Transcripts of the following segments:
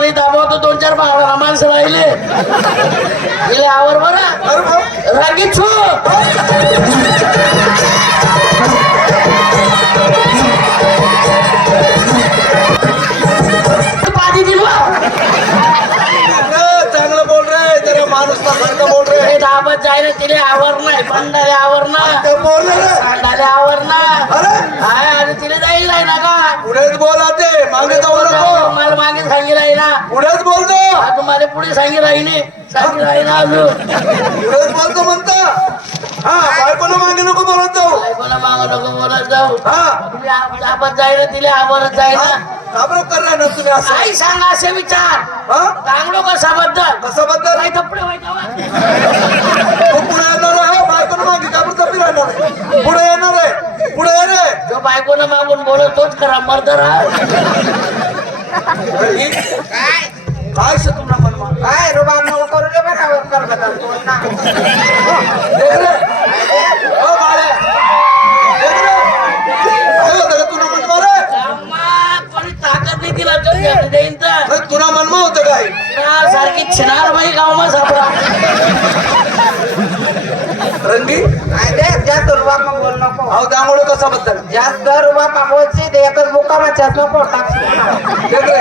लई दाबवतो दोन चार माणसं राहिले. तिला आवर बरं. रागीत छू दाबत जायला तिला आवर नाही बंडाले आवर ना ते बोल रे. सांडाले आवर ना अरे. हाय आणि तिला जाईल नाही ना का? पुढेच बोल ते मागे जाऊ नको. मला मागे सांगितलं ना. पुढेच बोलतो. हा तुम्हाला पुढे सांगी राहिने सांगी राहिना अजून. पुढेच बोलतो म्हणता. हा बायकोला मागे नको बोलत जाऊ. बायकोला माग नको बोलत जाऊ. हा. तुम्ही दाबत जायला तिला आवरत जायला. घाबरत करणार ना तुम्ही असं? सांगा असे विचार. चांगलो कसा बद्दल कसं बद्दल काय कपडे व्हायचा वा? तू पुढे येणार आहे बायकोला मागे घाबरत कमी राहणार आहे पुढे येणार आहे. पुढे ये रे. जो बायकोनं मागून बोलत तोच खरा मर्दर हा. काय? काय शत्रुना मनमा काय? रुबाब नको करू दे बरं कर बदल ना होतं का तुला मनमा होतं काय? सारखी छिनार बाई गावमा सापडा रंगी? जास्त रुबाब बोल नको. अहो त्यामुळे कसा बद्दल जास्त रुबाब बोलची ते एकच जास्त नको रे जास्त ना ते.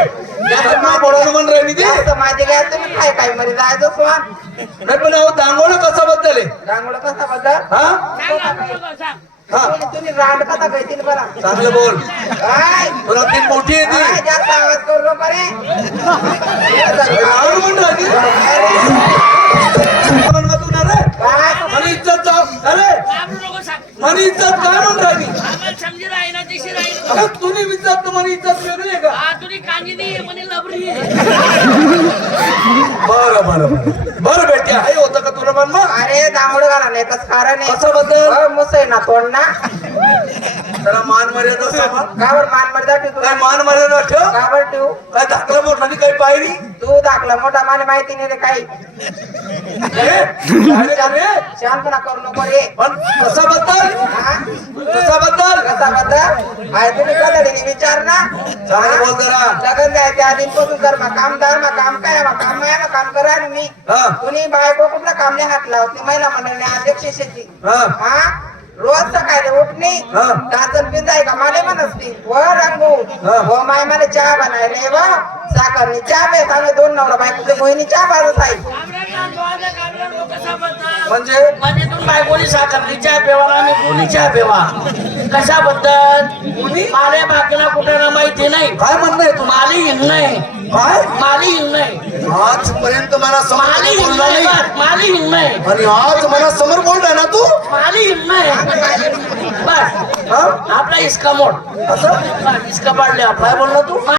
जास्त माझी काय तुम्ही काय काय मध्ये जायचं स्वान नाही पण अहो दांगोळ कसा बद्दल आहे? रांगोळ कसा बदल हा? हा. तुम्ही- रांड कसा बरा. चांगलं बोल. काय तुला ती मोठी जास्त आवाज करू नको रे. मला इज्जत काय म्हणून राहिली? तुम्ही इज्जत तुम्हाला इज्जत वेगळी बरं बरं बरं. बरं बेटी आहे होतं का तुला म्हणवा अरे दांगोड घाला नाही एकच कारण आहे. कसं बद्दल अ, मुसई ना तोड ना. त्याला मान मर्यादा सांगा गावर मान मर्यादा तुला? काय मान मर्यादा ठेव? ठेवू? काय धाकला मोठा काही पायरी तू दाखला मोठा मला माहिती नाही रे काही. अरे शांतपणा करू नको रे. पण कसा बद्दल कसा बद्दल कसा बद्दल आहे तुम्ही कदडीने विचार ना चांगलं बोल जरा. लग्न द्यायच्या आधीपासून कर मा काम दार मा काम काय मा काम मा काम करा आणि मी. कुणी बायको कुठलं काम नाही हात लावती? महिला मंडळाने अध्यक्ष शेती. हा. रोज सकाळी उठणी. दाचन पिंजाय का? माले म्हणसती व रंगू. हा. व माय मला चहा बनायले व साखरनी चहा पे आम्ही दोन नवरा बायकोचे बहिणी चहा बाजत आहे. म्हणजे म्हणजे? तुम्ही बायकोनी साखर चहा पेवा आम्ही कोणी चहा पेवा कशाबद्दल? माले बाकीला कुठे माहिती नाही. काय म्हणणं आहे तुम्हाला माली हिंड नाही. काय? माली हिंड नाही. आजपर्यंत मला समोर माली हिंड बोलला नाही नाही? बस, माली हिंड नाही. आणि आज मला समोर बोलताय ना तू? माली हिंड नाही. बस. हा? आपला इसका मोड. असं? बस, इसका पाडले आपला काय बोलला तू?